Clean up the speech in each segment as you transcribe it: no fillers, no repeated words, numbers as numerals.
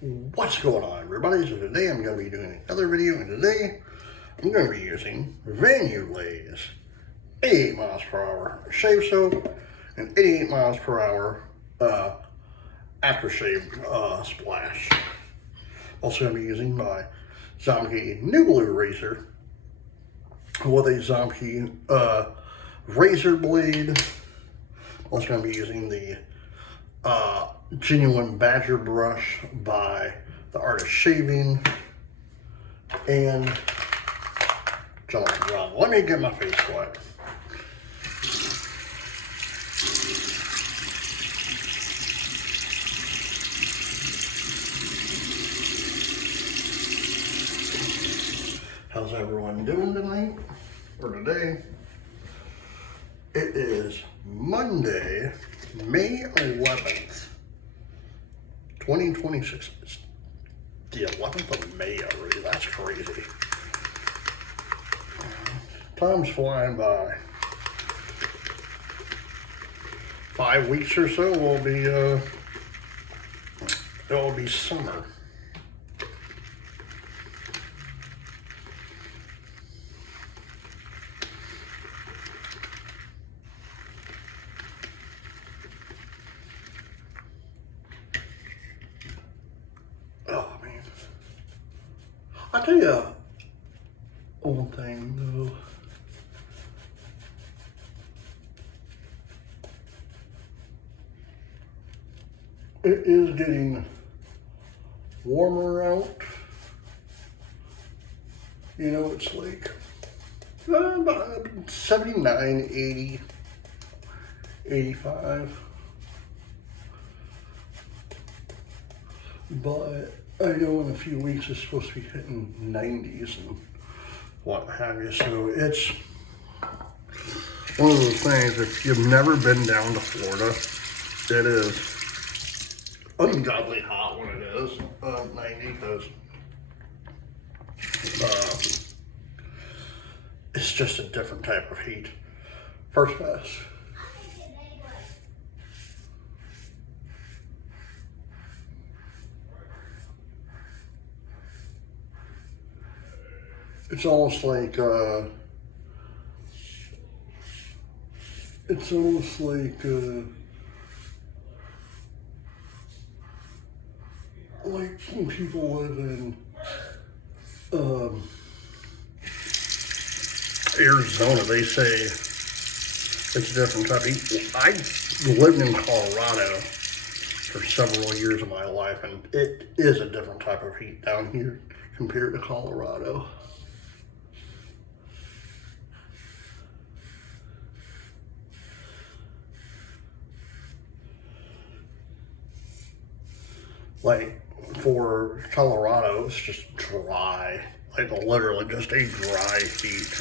What's going on, everybody? So today I'm going to be doing another video, and today I'm going to be using Yulay's 88 miles per hour shave soap and 88 miles per hour aftershave splash. Also going to be using my Zombie New Blue razor with a Zombie razor blade. Also going to be using the Genuine Badger brush by the Art of Shaving. And let me get my face wet. How's everyone doing tonight or today? It is Monday, May 11th, 2026. It's the 11th of May already. That's crazy. Time's flying by. 5 weeks or so it'll be summer. Oh man. I'll tell you one thing though. It is getting warmer out. You know, it's like about 79, 80, 85. But I know in a few weeks it's supposed to be hitting 90s and what have you. So it's one of those things, if you've never been down to Florida, it is ungodly hot when it is 90, because it's just a different type of heat. First pass. It's almost like like some people live in Arizona. They say it's a different type of heat. I lived in Colorado for several years of my life, and it is a different type of heat down here compared to Colorado. Like for Colorado, it's just dry, like literally just a dry heat.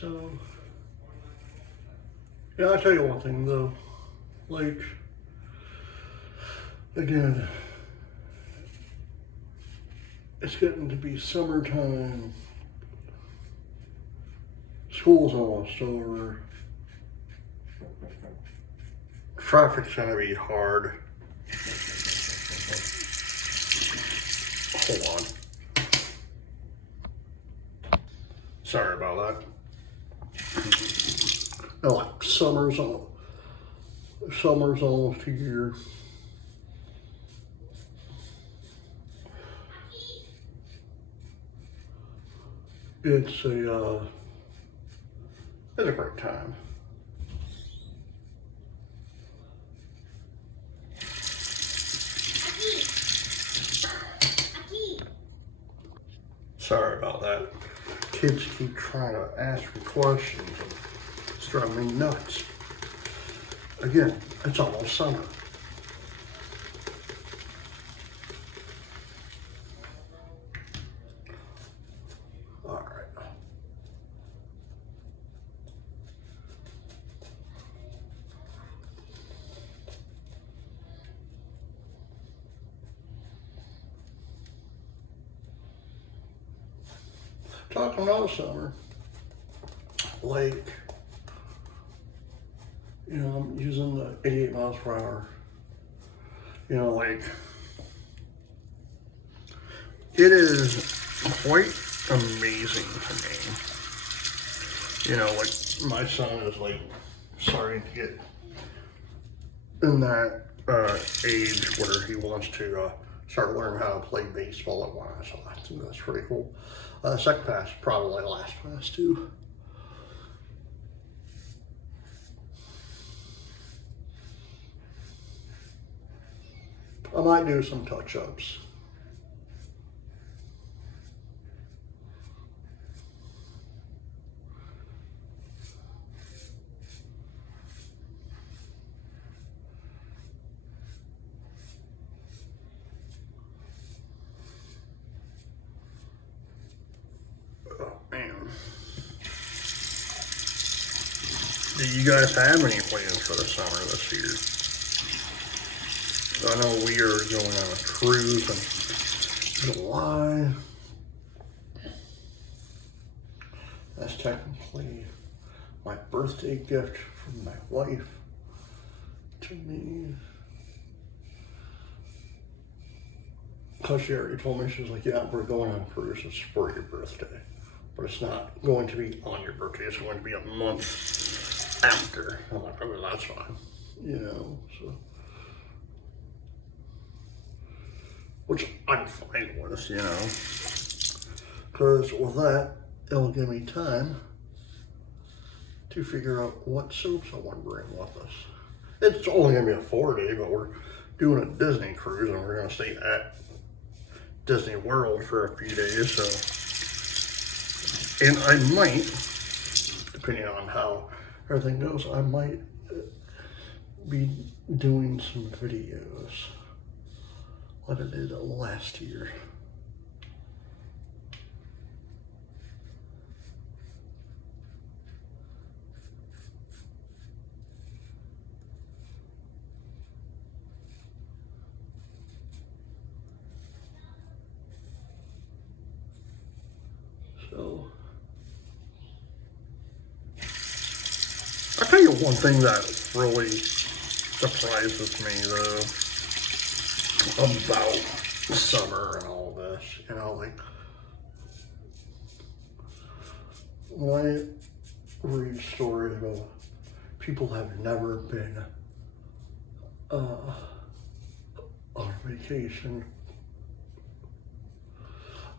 So, yeah, I'll tell you one thing though, like, again, it's getting to be summertime, school's almost over, traffic's gonna be hard. Hold on. Sorry about that. Oh, like summer's almost here. It's a great time. Sorry about that. Kids keep trying to ask me questions and it's driving me nuts. Again, it's almost summer. talking about summer, like, you know, I'm using the 88 miles per hour. You know, like, it is quite amazing to me. You know, like, my son is like starting to get in that age where he wants to start learning how to play baseball at one. So I think that's pretty cool. Second pass, probably last pass too. I might do some touch-ups. Oh man. Do you guys have any plans for the summer this year? I know we are going on a cruise in July. That's technically my birthday gift from my wife to me. Because she already told me, she was like, yeah, we're going on a cruise, it's for your birthday. But it's not going to be on your birthday, it's going to be a month after. I'm like, oh, that's fine. You know, so. Which I'm fine with, you know. Because with that, it'll give me time to figure out what soaps I want to bring with us. It's only going to be a 4-day, but we're doing a Disney cruise and we're going to stay at Disney World for a few days, so. And I might, depending on how everything goes, I might be doing some videos like I did last year. So, I'll tell you one thing that really surprises me though about summer and all this, you know, like when I read stories about people have never been on vacation,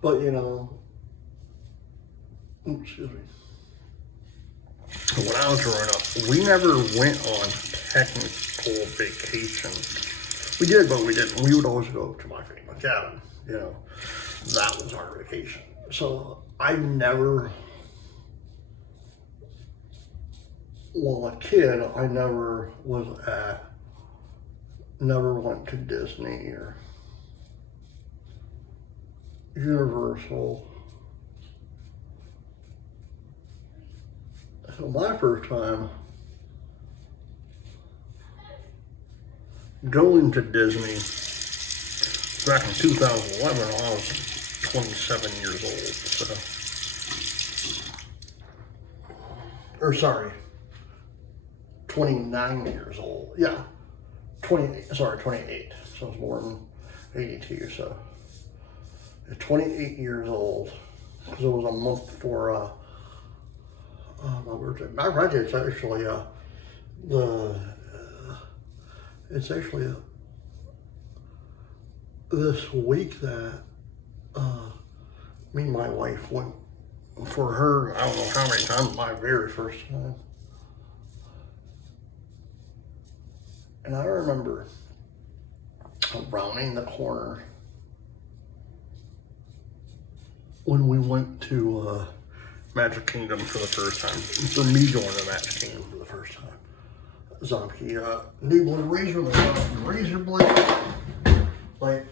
but you know, excuse me, when I was growing up, we never went on technical vacation. We did, but we didn't. We would always go to my family cabin. You know, that was our vacation. So I never, well, a kid, I never went to Disney or Universal. So my first time going to Disney back in 2011, I was 27 years old, so. Or sorry, 29 years old. Yeah, 28, so I was born in 82, so. 28 years old, because it was a month before my birthday. My birthday is actually it's actually this week that me and my wife went for her, I don't know how many times, my very first time. And I remember rounding the corner when we went to Magic Kingdom for the first time. For me going to Magic Kingdom for the first time. Zombie, Noodle Razor, razor blade. Like,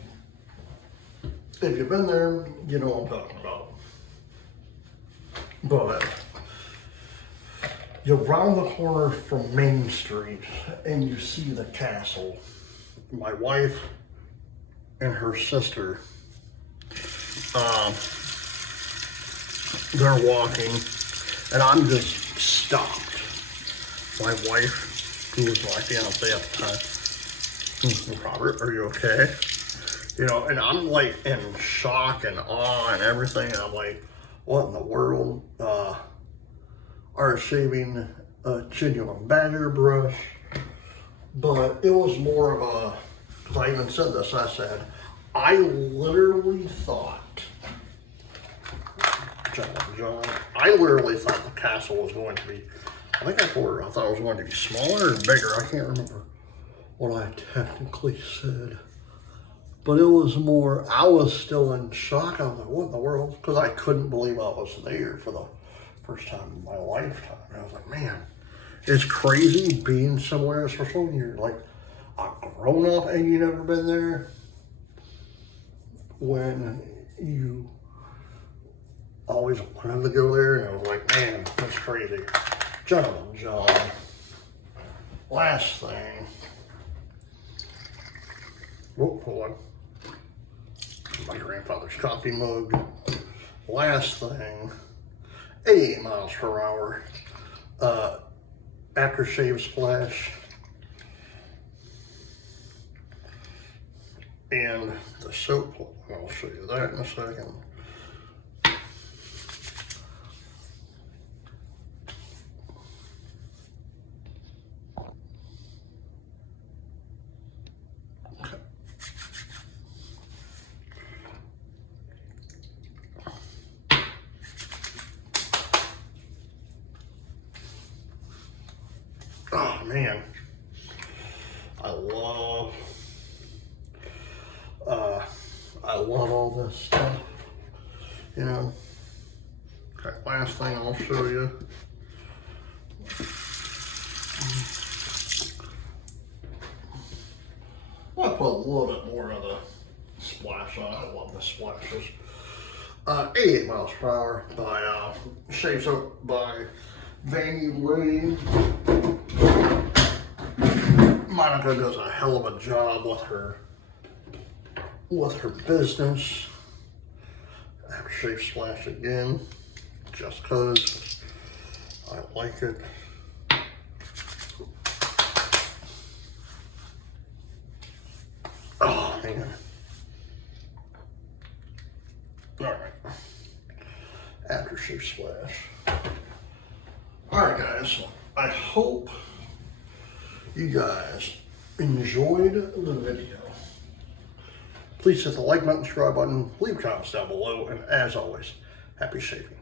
if you've been there, you know what I'm talking about. But you round the corner from Main Street and you see the castle. My wife and her sister they're walking, and I'm just stopped. My wife, who was my fiance at the time, Robert, are you okay? You know, and I'm like in shock and awe and everything. And I'm like, what in the world? Are shaving a genuine badger brush. But it was more of a, because I even said this, I said, I literally thought, John, I literally thought the castle was going to be, I think I told her I thought it was going to be smaller or bigger. I can't remember what I technically said. But it was more, I was still in shock. I was like, what in the world? Because I couldn't believe I was there for the first time in my lifetime. And I was like, man, it's crazy being somewhere, especially when you're like a grown up and you've never been there. When you always wanted to go there, and I was like, man, that's crazy. Gentlemen, John, last thing. Oh, hold on. My grandfather's coffee mug. Last thing, 88 miles per hour. Aftershave splash. And the soap, I'll show you that in a second. Oh man, I love all this stuff, you know. Okay, last thing I'll show you. I'll put a little bit more of the splash on. I love the splashes. 88 miles per hour by Shave Soap by Yulay. Monica does a hell of a job with her business. Aftershave splash again, just cause I like it. Oh man. Alright. Aftershave splash. Alright guys, I hope you guys enjoyed the video. Please hit the like button, subscribe button, leave comments down below, and as always, happy shaving.